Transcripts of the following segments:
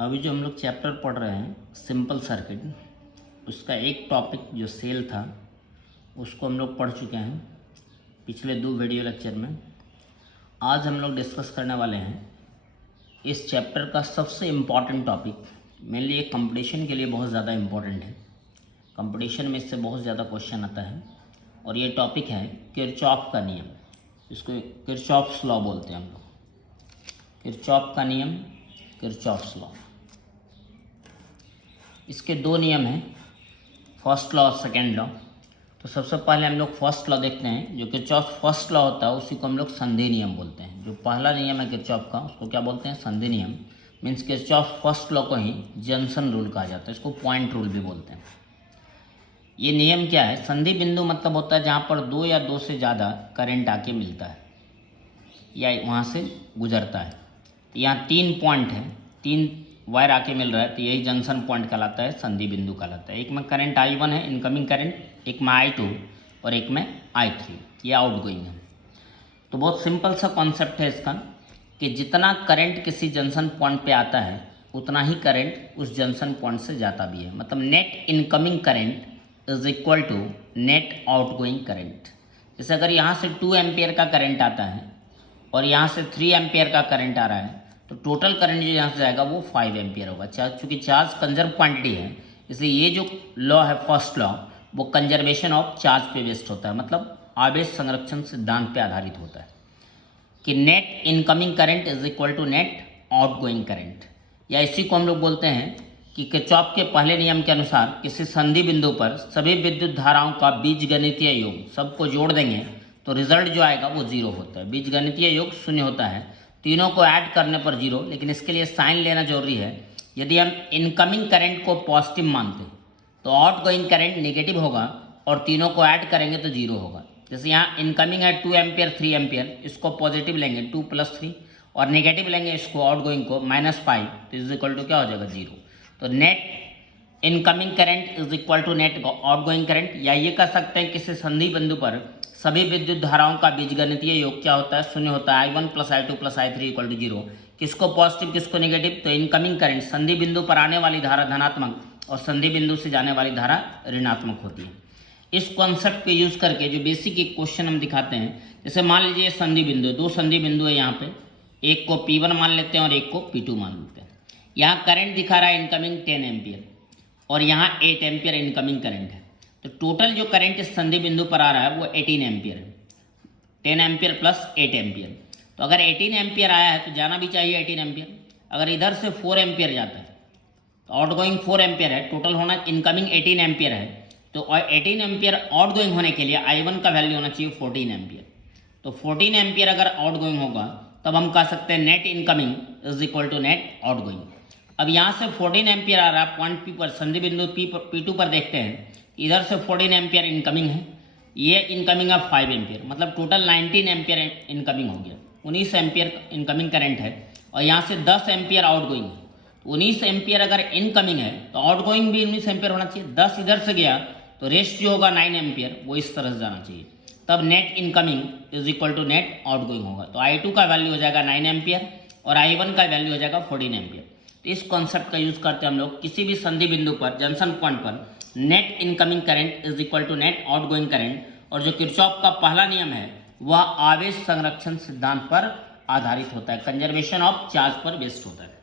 अभी जो हम लोग चैप्टर पढ़ रहे हैं सिंपल सर्किट, उसका एक टॉपिक जो सेल था उसको हम लोग पढ़ चुके हैं पिछले 2 वीडियो लेक्चर में। आज हम लोग डिस्कस करने वाले हैं इस चैप्टर का सबसे इम्पॉर्टेंट टॉपिक। मेनली ये कंपटीशन के लिए बहुत ज़्यादा इम्पॉर्टेंट है, कंपटीशन में इससे बहुत ज़्यादा क्वेश्चन आता है। और ये टॉपिक है किरचॉफ का नियम, इसको किरचॉफ्स लॉ बोलते हैं हम लोग। किरचॉफ का नियम, किरचॉफ्स लॉ। इसके 2 नियम हैं, फर्स्ट लॉ और सेकेंड लॉ। तो सबसे पहले हम लोग फर्स्ट लॉ देखते हैं। जो किरचॉफ फर्स्ट लॉ होता है उसी को हम लोग संधि नियम बोलते हैं। जो पहला नियम है किरचॉफ का उसको क्या बोलते हैं? संधि नियम। मीन्स किरचॉफ फर्स्ट लॉ को ही जंक्शन रूल कहा जाता है, इसको पॉइंट रूल भी बोलते हैं। ये नियम क्या है? संधि बिंदु मतलब होता है जहाँ पर 2 या 2 से ज़्यादा करंट आके मिलता है या वहाँ से गुजरता है। यहाँ 3 पॉइंट है, 3 वायर आके मिल रहा है, तो यही जंक्शन पॉइंट कहलाता है, संधि बिंदु कहलाता है। एक में करंट I1 है इनकमिंग करंट, एक में I2 और एक में I3, ये आउटगोइंग है। तो बहुत सिंपल सा कॉन्सेप्ट है इसका कि जितना करंट किसी जंक्शन पॉइंट पे आता है उतना ही करंट उस जंक्शन पॉइंट से जाता भी है। मतलब net incoming current is equal to net outgoing current. जैसे अगर यहाँ से 2 एम्पियर का करंट आता है और यहाँ से 3 एम्पियर का करंट आ रहा है तो टोटल करंट जो यहाँ से जाएगा वो 5 एम्पियर होगा। चूँकि चार्ज कंजर्व क्वांटिटी है, इसलिए ये जो लॉ है फर्स्ट लॉ वो कंजर्वेशन ऑफ चार्ज पे बेस्ड होता है, मतलब आवेश संरक्षण सिद्धांत पे आधारित होता है कि net incoming current is equal to net outgoing current. या इसी को हम लोग बोलते हैं कि किरचॉफ के पहले नियम के अनुसार किसी संधि बिंदु पर सभी विद्युत धाराओं का बीजगणितीय योग सबको जोड़ देंगे तो रिजल्ट जो आएगा वो 0 होता है। बीजगणितीय योग 0 होता है, तीनों को ऐड करने पर 0। लेकिन इसके लिए साइन लेना जरूरी है। यदि हम इनकमिंग करंट को पॉजिटिव मानते हैं तो आउटगोइंग करंट नेगेटिव होगा और तीनों को ऐड करेंगे तो 0 होगा। जैसे यहाँ इनकमिंग है 2 एम्पियर 3 एम्पियर, इसको पॉजिटिव लेंगे 2 + 3 और नेगेटिव लेंगे इसको आउटगोइंग को -5, तो इज इक्वल टू क्या हो जाएगा? 0। तो net incoming current is equal to net outgoing current. या ये कह सकते हैं किसी संधि बिंदु पर सभी विद्युत धाराओं का बीजगणितीय योग क्या होता है? 0 होता है। I1 + I2 + I3 = 0। किसको पॉजिटिव किसको नेगेटिव? तो इनकमिंग करंट संधि बिंदु पर आने वाली धारा धनात्मक और संधि बिंदु से जाने वाली धारा ऋणात्मक होती है। इस कॉन्सेप्ट पे यूज करके जो बेसिक एक क्वेश्चन हम दिखाते हैं, जैसे मान लीजिए संधि बिंदु, 2 संधि बिंदु है यहाँ पे, एक को P1 मान लेते हैं और एक को P2 मान लेते हैं। यहाँ करंट दिखा रहा है इनकमिंग 10 एम्पियर और यहाँ 8 एम्पियर इनकमिंग करंट है। तो टोटल जो करंट इस संधि बिंदु पर आ रहा है वो 18 एम्पियर है, 10 एम्पियर प्लस 8 एम्पियर। तो अगर 18 एम्पियर आया है तो जाना भी चाहिए 18 एम्पियर। अगर इधर से 4 एम्पियर जाता है तो आउटगोइंग 4 एम्पियर है, टोटल होना इनकमिंग 18 एम्पियर है। तो 18 एम्पियर आउटगोइंग होने के लिए I1 का वैल्यू होना चाहिए 14 एम्पियर। तो 14 एम्पियर अगर आउटगोइंग होगा तब हम कह सकते हैं net incoming is equal to net outgoing. अब यहाँ से 14 एम्पियर आ रहा है पॉइंट P पर, संधि बिंदु P2 पर देखते हैं, इधर से 14 एम्पियर इनकमिंग है, ये इनकमिंग है 5 एम्पियर, मतलब टोटल 19 एम्पियर इनकमिंग हो गया। 19 एम्पियर इनकमिंग करंट है और यहाँ से 10 एम्पियर आउटगोइंग है। 19 एम्पियर अगर इनकमिंग है तो आउटगोइंग भी 19 एम्पियर होना चाहिए। 10 इधर से गया तो रेस्ट जो होगा 9 एम्पियर वो इस तरह से जाना चाहिए, तब net incoming is equal to net outgoing होगा। तो I2 का वैल्यू हो जाएगा 9 एम्पियर और I1 का वैल्यू हो जाएगा 14 एम्पियर। तो इस कॉन्सेप्ट का यूज करते हम लोग किसी भी संधि बिंदु पर, जंक्शन पॉइंट पर, net incoming current is equal to net outgoing current. और जो किरचॉफ का पहला नियम है वह आवेश संरक्षण सिद्धांत पर आधारित होता है, कंजर्वेशन ऑफ चार्ज पर बेस्ड होता है।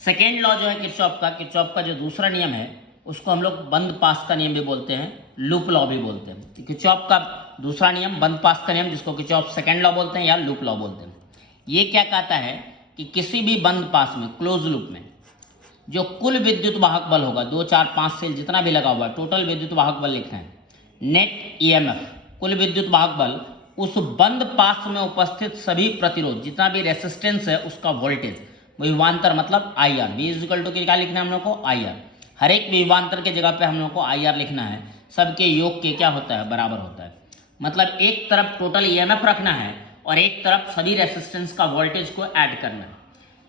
सेकेंड लॉ जो है किरचॉफ का जो दूसरा नियम है उसको हम लोग बंद पास का नियम भी बोलते हैं, लूप लॉ भी बोलते हैं। किरचॉफ का दूसरा नियम बंद पास का नियम, जिसको किरचॉफ सेकेंड लॉ बोलते हैं या लूप लॉ बोलते हैं। ये क्या कहता है कि किसी भी बंद पास में, क्लोज लूप में, जो कुल विद्युत वाहक बल होगा, 2, 4, 5 सेल जितना भी लगा हुआ है, टोटल विद्युत वाहक बल लिखना है, नेट EMF कुल विद्युत वाहक बल, उस बंद पास में उपस्थित सभी प्रतिरोध, जितना भी रेसिस्टेंस है उसका वोल्टेज, विभवांतर मतलब IR, V is equal to क्या लिखना है हम लोग को? IR। हर एक विभवांतर के जगह पे हम लोग को IR लिखना है, सबके योग के क्या होता है? बराबर होता है। मतलब एक तरफ टोटल EMF रखना है और एक तरफ सभी रेसिस्टेंस का वोल्टेज को ऐड करना है।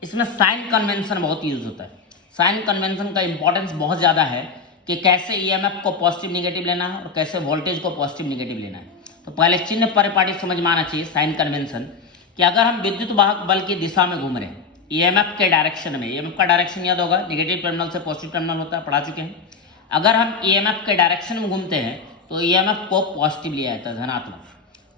इसमें साइन कन्वेंशन बहुत यूज होता है। साइन कन्वेंशन का इंपॉर्टेंस बहुत ज़्यादा है कि कैसे EMF को पॉजिटिव निगेटिव लेना है और कैसे वोल्टेज को पॉजिटिव निगेटिव लेना है। तो पहले चिन्ह परिपाटी समझ में आना चाहिए, साइन कन्वेंशन, कि अगर हम विद्युत वाहक बल की दिशा में घूम रहे हैं, ईएमएफ के डायरेक्शन में, ईएमएफ का डायरेक्शन याद होगा, नेगेटिव टर्मिनल से पॉजिटिव टर्मिनल होता है, पढ़ा चुके हैं। अगर हम ईएमएफ के डायरेक्शन में घूमते हैं तो ईएमएफ को पॉजिटिव लिया जाता है, धनात्मक।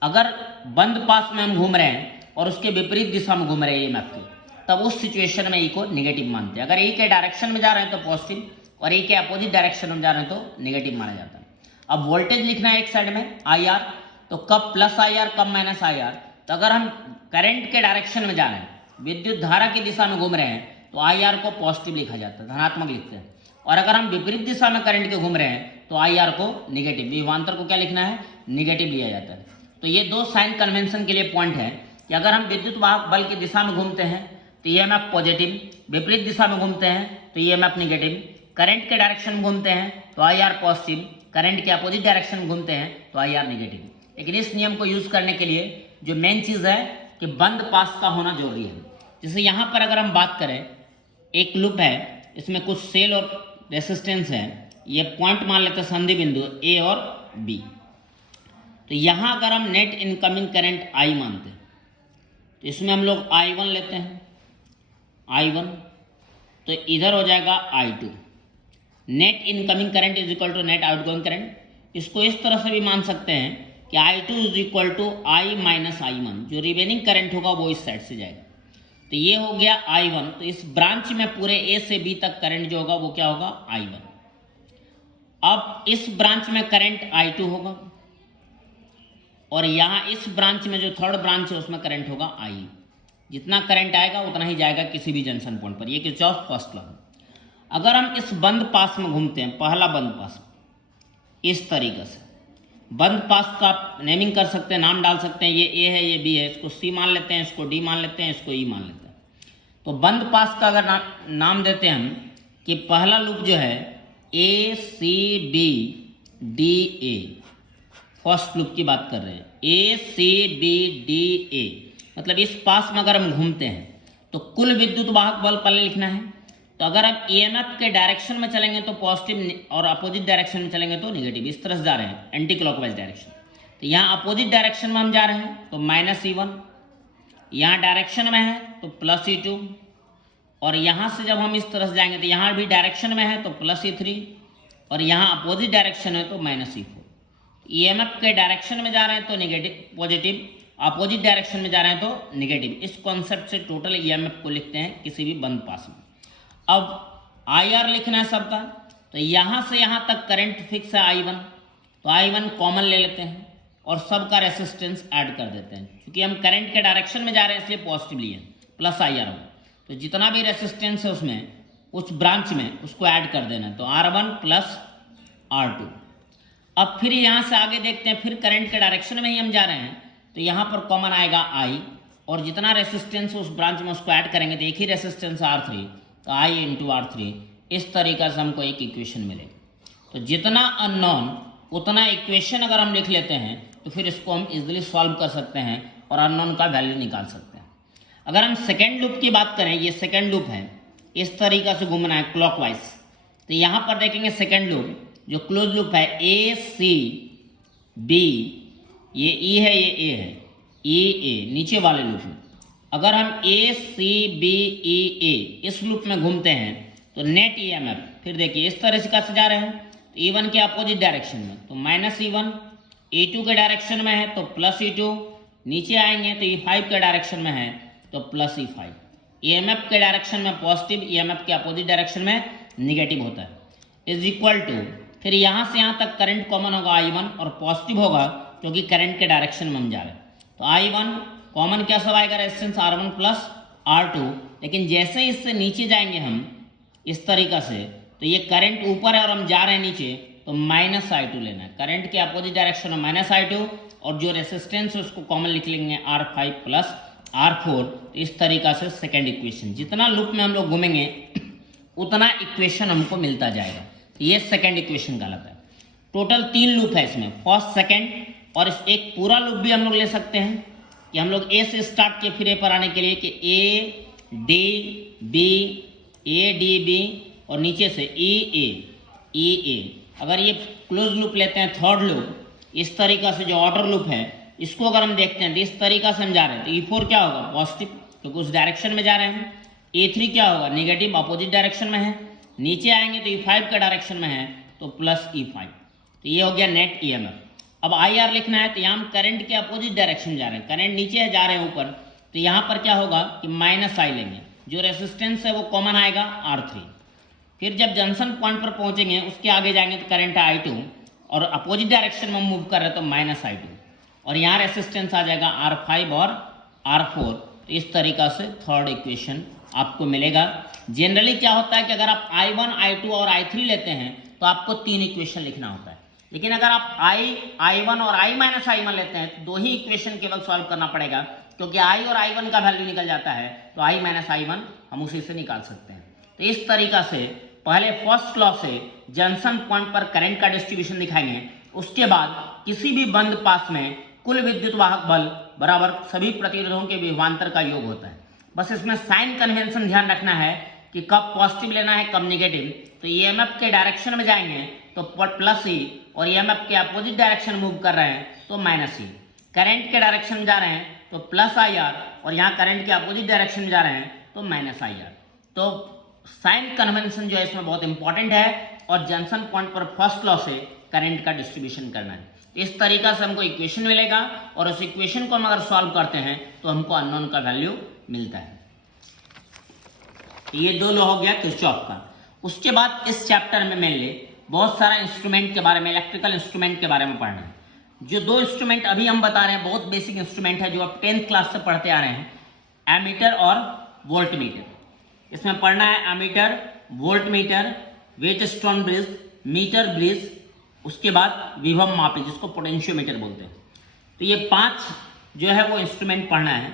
अगर बंद पास में हम घूम रहे हैं और उसके विपरीत दिशा में घूम रहे हैं ईएमएफ की, तब उस सिचुएशन में ई को नेगेटिव मानते हैं। अगर ई के डायरेक्शन में जा रहे हैं तो पॉजिटिव, और ई के अपोजिट डायरेक्शन में जा रहे हैं तो नेगेटिव माना जाता है। अब वोल्टेज लिखना है एक साइड में आई आर, तो कब प्लस आई आर कब माइनस आई आर। तो अगर हम करंट के डायरेक्शन में जा रहे हैं, विद्युत धारा की दिशा में घूम रहे हैं, तो आई आर को पॉजिटिव लिखा जाता है, धनात्मक लिखते हैं। और अगर हम विपरीत दिशा में करंट के घूम रहे हैं तो आई आर को नेगेटिव, विभवांतर को क्या लिखना है, नेगेटिव लिया जाता है। तो ये दो साइन कन्वेंशन के लिए पॉइंट है कि अगर हम विद्युत वाहक बल की दिशा में घूमते हैं तो ईएमएफ पॉजिटिव, विपरीत दिशा में घूमते हैं तो ईएमएफ नेगेटिव, करंट के डायरेक्शन में घूमते हैं तो आई आर पॉजिटिव, करंट के अपोजिट डायरेक्शन में घूमते हैं तो आई आर नेगेटिव। लेकिन इस नियम को यूज करने के लिए जो मेन चीज़ है कि बंद पास का होना जरूरी है। जैसे यहाँ पर अगर हम बात करें, एक लूप है, इसमें कुछ सेल और रेसिस्टेंस है, ये पॉइंट मान लेते हैं संधि बिंदु ए और बी। तो यहाँ अगर हम नेट इनकमिंग करंट आई मानते हैं तो इसमें हम लोग I1 लेते हैं, I1, तो इधर हो जाएगा I2। Net incoming current is equal to net outgoing current. इसको इस तरह से भी मान सकते हैं कि I2 is equal to I minus I1, जो रिमेनिंग करंट होगा वो इस साइड से जाएगा। तो ये हो गया I1। तो इस ब्रांच में पूरे A से B तक करंट जो होगा वो क्या होगा, I1। अब इस ब्रांच में करंट I2 होगा, और यहाँ इस ब्रांच में जो थर्ड ब्रांच है उसमें करंट होगा I। जितना करंट आएगा उतना ही जाएगा किसी भी जंक्शन पॉइंट पर। ये किरचॉफ फर्स्ट लॉ है। अगर हम इस बंद पास में घूमते हैं, पहला बंद पास, इस तरीके से बंद पास का नेमिंग कर सकते हैं, नाम डाल सकते हैं, ये ए है, ये बी है, इसको सी मान लेते हैं, इसको डी मान लेते हैं, इसको ई मान लेते हैं। तो बंद पास का अगर नाम देते हैं हम कि पहला लूप जो है a c b d a, first loop की बात कर रहे हैं, ए सी बी डी ए, मतलब इस पास में अगर हम घूमते हैं तो कुल विद्युत वाहक बल पहले लिखना है। तो अगर हम ईएमएफ के डायरेक्शन में चलेंगे तो पॉजिटिव, और अपोजिट डायरेक्शन में चलेंगे तो नेगेटिव, इस तरह से जा रहे हैं, एंटी क्लॉकवाइज डायरेक्शन। तो यहाँ अपोजिट डायरेक्शन में हम जा रहे हैं तो माइनस E1, यहाँ डायरेक्शन में है तो प्लस E2, और यहाँ से जब हम इस तरह से जाएंगे तो यहाँ भी डायरेक्शन में है तो प्लस E3, और यहाँ अपोजिट डायरेक्शन है तो माइनस E4। ईएमएफ के डायरेक्शन में जा रहे हैं तो नेगेटिव पॉजिटिव, अपोजिट डायरेक्शन में जा रहे हैं तो नेगेटिव। इस कॉन्सेप्ट से टोटल ईएमएफ को लिखते हैं किसी भी बंद पास में। अब IR लिखना है सबका, तो यहाँ से यहाँ तक करंट फिक्स है I1, तो I1 कॉमन ले लेते हैं और सबका रेसिस्टेंस ऐड कर देते हैं। क्योंकि हम करंट के डायरेक्शन में जा रहे हैं इसलिए पॉजिटिव लिए, प्लस IR होगा, तो जितना भी रेसिस्टेंस है उसमें, उस ब्रांच में, उसको ऐड कर देना है, तो R1 प्लस R2। अब फिर यहाँ से आगे देखते हैं, फिर करंट के डायरेक्शन में ही हम जा रहे हैं तो यहाँ पर कॉमन आएगा I, और जितना रेसिस्टेंस उस ब्रांच में उसको ऐड करेंगे तो एक ही रेसिस्टेंस R3, तो I इंटू R3। इस तरीक़ा से हमको एक इक्वेशन मिलेगा। तो जितना अननोन उतना इक्वेशन अगर हम लिख लेते हैं तो फिर इसको हम इजीली सॉल्व कर सकते हैं और अननोन का वैल्यू निकाल सकते हैं। अगर हम सेकेंड लूप की बात करें, ये सेकेंड लूप है, इस तरीक़ा से घूमना है क्लॉकवाइज। तो यहाँ पर देखेंगे सेकेंड लूप जो क्लोज लूप है, ए सी बी, ये ई है, ये ए है, ई ए नीचे वाले लूप में। अगर हम ए सी बी ई ए इस लूप में घूमते हैं तो नेट ईएमएफ, फिर देखिए इस तरह से कैसे जा रहे हैं, तो E1 के अपोजिट डायरेक्शन में तो माइनस E1, E2 के डायरेक्शन में है तो प्लस E2, नीचे आएंगे तो E5 के डायरेक्शन में है तो प्लस E5। ईएमएफ के डायरेक्शन में पॉजिटिव, ईएमएफ के अपोजिट डायरेक्शन में निगेटिव होता है, इज इक्वल टू, फिर यहाँ से यहाँ तक करंट कॉमन होगा I1 और पॉजिटिव होगा क्योंकि करंट के डायरेक्शन में हम जा रहे हैं। तो I1 कॉमन क्या सब आएगा, रेजिस्टेंस R1 प्लस R2। लेकिन जैसे ही इससे नीचे जाएंगे हम इस तरीक़ा से, तो ये करंट ऊपर है और हम जा रहे हैं नीचे, तो माइनस I2 लेना है। करंट के अपोजिट डायरेक्शन में माइनस I2, और जो रेसिस्टेंस है उसको कॉमन लिख लेंगे R5 प्लस R4। तो इस तरीक़ा से सेकेंड इक्वेशन, जितना लूप में हम लोग घूमेंगे उतना इक्वेशन हमको मिलता जाएगा। तो ये सेकेंड इक्वेशन कहलाता है। टोटल 3 लूप है इसमें, फर्स्ट सेकेंड, और इस एक पूरा लूप भी हम लोग ले सकते हैं कि हम लोग ए से स्टार्ट किए फिर ए पर आने के लिए कि A D B, A D B, और नीचे से ई ए। अगर ये क्लोज लूप लेते हैं थर्ड लूप, इस तरीक़ा से जो ऑर्डर लूप है इसको अगर हम देखते हैं तो इस तरीक़ा से हम जा रहे हैं तो E4 क्या होगा, पॉजिटिव, क्योंकि उस डायरेक्शन में जा रहे हैं। E3 क्या होगा, नेगेटिव अपोजिट डायरेक्शन में है, नीचे आएंगे तो E5 का डायरेक्शन में है तो प्लस E5, तो ये हो गया नेट EMF। अब IR लिखना है तो यहाँ हम करंट के अपोजिट डायरेक्शन में जा रहे हैं, करंट नीचे जा रहे हैं ऊपर, तो यहाँ पर क्या होगा कि माइनस I लेंगे, जो रेसिस्टेंस है वो कॉमन आएगा R3। फिर जब जंक्शन पॉइंट पर पहुंचेंगे उसके आगे जाएंगे तो करंट है I2 और अपोजिट डायरेक्शन में मूव कर रहे हैं तो माइनस I2, और यहाँ रेसिस्टेंस आ जाएगा R5 और R4। तो इस तरीक़ा से थर्ड इक्वेशन आपको मिलेगा। जनरली क्या होता है कि अगर आप I1, I2 और I3 लेते हैं तो आपको 3 इक्वेशन लिखना होता है, लेकिन अगर आप I1 और I माइनस I1 लेते हैं तो 2 ही इक्वेशन केवल सॉल्व करना पड़ेगा, क्योंकि I और I1 का वैल्यू निकल जाता है तो I माइनस I1 हम उसी से निकाल सकते हैं। तो इस तरीका से पहले फर्स्ट लॉ से जंक्शन पॉइंट पर करंट का डिस्ट्रीब्यूशन दिखाएंगे, उसके बाद किसी भी बंद पास में कुल विद्युत वाहक बल बराबर सभी प्रतिरोधों के विभवांतर का योग होता है। बस इसमें साइन कन्वेंशन ध्यान रखना है कि कब पॉजिटिव लेना है कब नेगेटिव। तो EMF के डायरेक्शन में जाएंगे तो प्लस E, और EMF के अपोजिट डायरेक्शन मूव कर रहे हैं तो माइनस E। करंट के डायरेक्शन में जा रहे हैं तो प्लस IR, और यहाँ करंट के अपोजिट डायरेक्शन में जा रहे हैं तो माइनस IR। तो साइन कन्वेंशन जो है इसमें बहुत इंपॉर्टेंट है, और जंक्शन पॉइंट पर फर्स्ट लॉ से करंट का डिस्ट्रीब्यूशन करना है। इस तरीका से हमको इक्वेशन मिलेगा, और उस इक्वेशन को हम अगर सॉल्व करते हैं तो हमको अननोन का वैल्यू मिलता है। ये 2 लॉ हो गया किरचॉफ का। उसके बाद इस चैप्टर में मेनली बहुत सारा इंस्ट्रूमेंट के बारे में, इलेक्ट्रिकल इंस्ट्रूमेंट के बारे में पढ़ना है। जो 2 इंस्ट्रूमेंट अभी हम बता रहे हैं बहुत बेसिक इंस्ट्रूमेंट है, जो आप 10th क्लास से पढ़ते आ रहे हैं, एमीटर और वोल्ट मीटर। इसमें पढ़ना है ammeter, voltmeter, Wheatstone bridge, meter bridge, उसके बाद विभव मापी जिसको पोटेंशियोमीटर बोलते हैं। तो ये 5 जो है वो इंस्ट्रूमेंट पढ़ना है,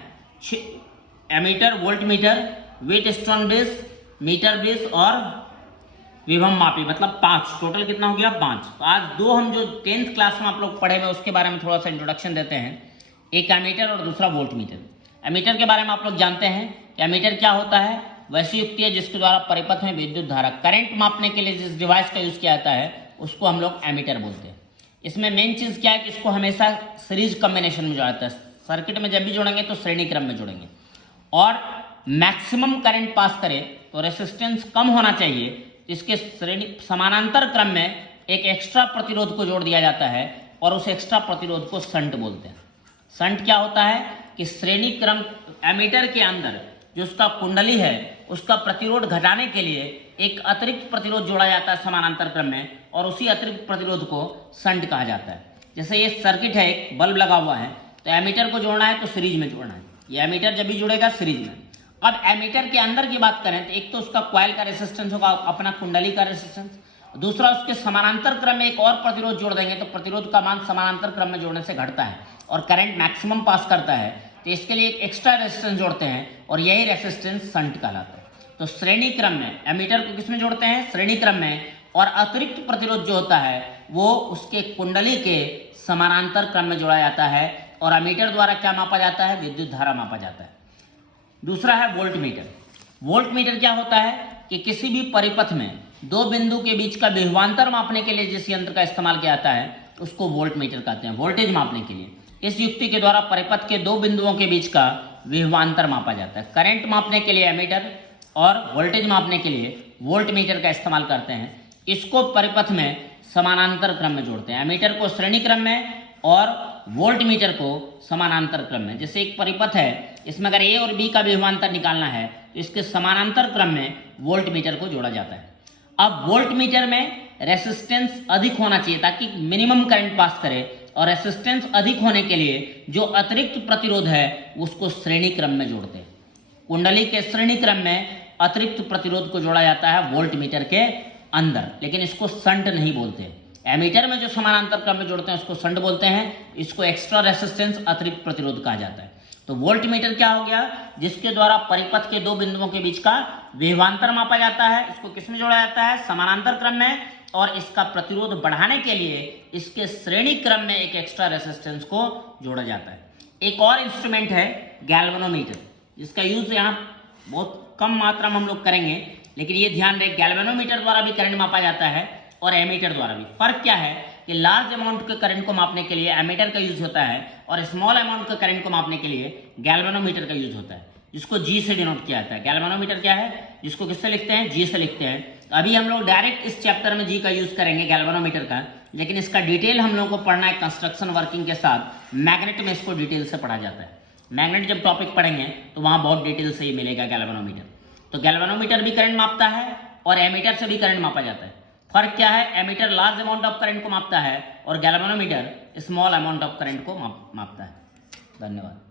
ammeter, voltmeter, Wheatstone bridge, meter bridge और विभव मापी, मतलब 5 टोटल कितना हो गया 5। तो आज 2 हम जो 10th क्लास में आप लोग पढ़े हुए उसके बारे में थोड़ा सा इंट्रोडक्शन देते हैं, एक एमीटर और दूसरा वोल्ट मीटर। एमीटर के बारे में आप लोग जानते हैं कि एमीटर क्या होता है, वैसी युक्ति है जिसके द्वारा परिपथ में विद्युत धारा करंट मापने के लिए जिस डिवाइस का यूज किया जाता है उसको हम लोग एमीटर बोलते हैं। इसमें मेन चीज़ क्या है कि इसको हमेशा सीरीज कॉम्बिनेशन में जोड़ा जाता है, सर्किट में जब भी जोड़ेंगे तो श्रेणी क्रम में जोड़ेंगे, और मैक्सिमम करंट पास करे तो रेसिस्टेंस कम होना चाहिए, इसके श्रेणी समानांतर क्रम में एक एक्स्ट्रा प्रतिरोध को जोड़ दिया जाता है, और उस एक्स्ट्रा प्रतिरोध को शंट बोलते हैं। शंट क्या होता है कि श्रेणी क्रम एमीटर के अंदर जो उसका कुंडली है उसका प्रतिरोध घटाने के लिए एक अतिरिक्त प्रतिरोध जोड़ा जाता है समानांतर क्रम में, और उसी अतिरिक्त प्रतिरोध को शंट कहा जाता है। जैसे ये सर्किट है, एक बल्ब लगा हुआ है, तो एमीटर को जोड़ना है तो सीरीज में जोड़ना है, ये एमीटर जब भी जुड़ेगा सीरीज में। अब एमीटर के अंदर की बात करें तो एक तो उसका कॉइल का रेसिस्टेंस होगा, अपना कुंडली का रेसिस्टेंस, दूसरा उसके समानांतर क्रम में एक और प्रतिरोध जोड़ देंगे तो प्रतिरोध का मान समानांतर क्रम में जोड़ने से घटता है और करंट मैक्सिमम पास करता है, तो इसके लिए एक एक्स्ट्रा रेसिस्टेंस जोड़ते हैं और यही रेसिस्टेंस शंट कहलाता है। तो श्रेणी क्रम में एमीटर को किस में जोड़ते हैं, श्रेणी क्रम में, और अतिरिक्त प्रतिरोध जो होता है वो उसके कुंडली के समानांतर क्रम में जोड़ा जाता है, और एमीटर द्वारा क्या मापा जाता है, विद्युत धारा मापा जाता है। दूसरा है वोल्ट मीटर। वोल्ट मीटर क्या होता है कि किसी भी परिपथ में 2 बिंदु के बीच का विभवांतर मापने के लिए जिस यंत्र का इस्तेमाल किया जाता है उसको वोल्ट मीटर कहते हैं, वोल्टेज मापने के लिए। इस युक्ति के द्वारा परिपथ के 2 बिंदुओं के बीच का विभवांतर मापा जाता है। करंट मापने के लिए एमीटर और वोल्टेज मापने के लिए वोल्ट मीटर का इस्तेमाल करते हैं। इसको परिपथ में समानांतर क्रम में जोड़ते हैं, एमीटर को श्रेणी क्रम में और वोल्ट मीटर को समानांतर क्रम में। जैसे एक परिपथ है, इसमें अगर ए और बी का विभवांतर निकालना है तो इसके समानांतर क्रम में वोल्ट मीटर को जोड़ा जाता है। अब वोल्ट मीटर में रेसिस्टेंस अधिक होना चाहिए ताकि मिनिमम करंट पास करे, और रेसिस्टेंस अधिक होने के लिए जो अतिरिक्त प्रतिरोध है उसको श्रेणी क्रम में जोड़ते हैं। कुंडली के श्रेणी क्रम में अतिरिक्त प्रतिरोध को जोड़ा जाता है वोल्ट मीटर के अंदर, लेकिन इसको शंट नहीं बोलते। एमीटर में जो समानांतर क्रम में जोड़ते हैं उसको शंट बोलते हैं, इसको एक्स्ट्रा रेसिस्टेंस अतिरिक्त प्रतिरोध कहा जाता है। तो वोल्ट मीटर क्या हो गया, जिसके द्वारा परिपथ के 2 बिंदुओं के बीच का विभवांतर मापा जाता है, इसको किस में जोड़ा जाता है, समानांतर क्रम में, और इसका प्रतिरोध बढ़ाने के लिए इसके श्रेणी क्रम में एक एक्स्ट्रा रेसिस्टेंस को जोड़ा जाता है। एक और इंस्ट्रूमेंट है गैल्वेनोमीटर, जिसका यूज यहाँ बहुत कम मात्रा में हम लोग करेंगे, लेकिन ये ध्यान रहे गैल्वेनोमीटर द्वारा भी करंट मापा जाता है और एमीटर द्वारा भी। फर्क क्या है कि लार्ज अमाउंट के करंट को मापने के लिए एमीटर का यूज होता है और स्मॉल अमाउंट के करंट को मापने के लिए गैल्वेनोमीटर का यूज होता है। जिसको जी से डिनोट किया जाता है। गैल्वेनोमीटर क्या है, जिसको किससे लिखते हैं, जी से लिखते हैं। अभी हम लोग डायरेक्ट इस चैप्टर में जी का यूज करेंगे गैल्वेनोमीटर का, लेकिन इसका डिटेल हम लोगों को पढ़ना है कंस्ट्रक्शन वर्किंग के साथ। मैग्नेट में इसको डिटेल से पढ़ा जाता है। मैग्नेट जब टॉपिक पढ़ेंगे तो वहाँ बहुत डिटेल से ही मिलेगा गैल्वेनोमीटर। तो गैल्वेनोमीटर भी करंट मापता है और एमीटर से भी करंट मापा जाता है। फर्क क्या है, ammeter large amount of current को मापता है और galvanometer small amount of current को मापता है। धन्यवाद।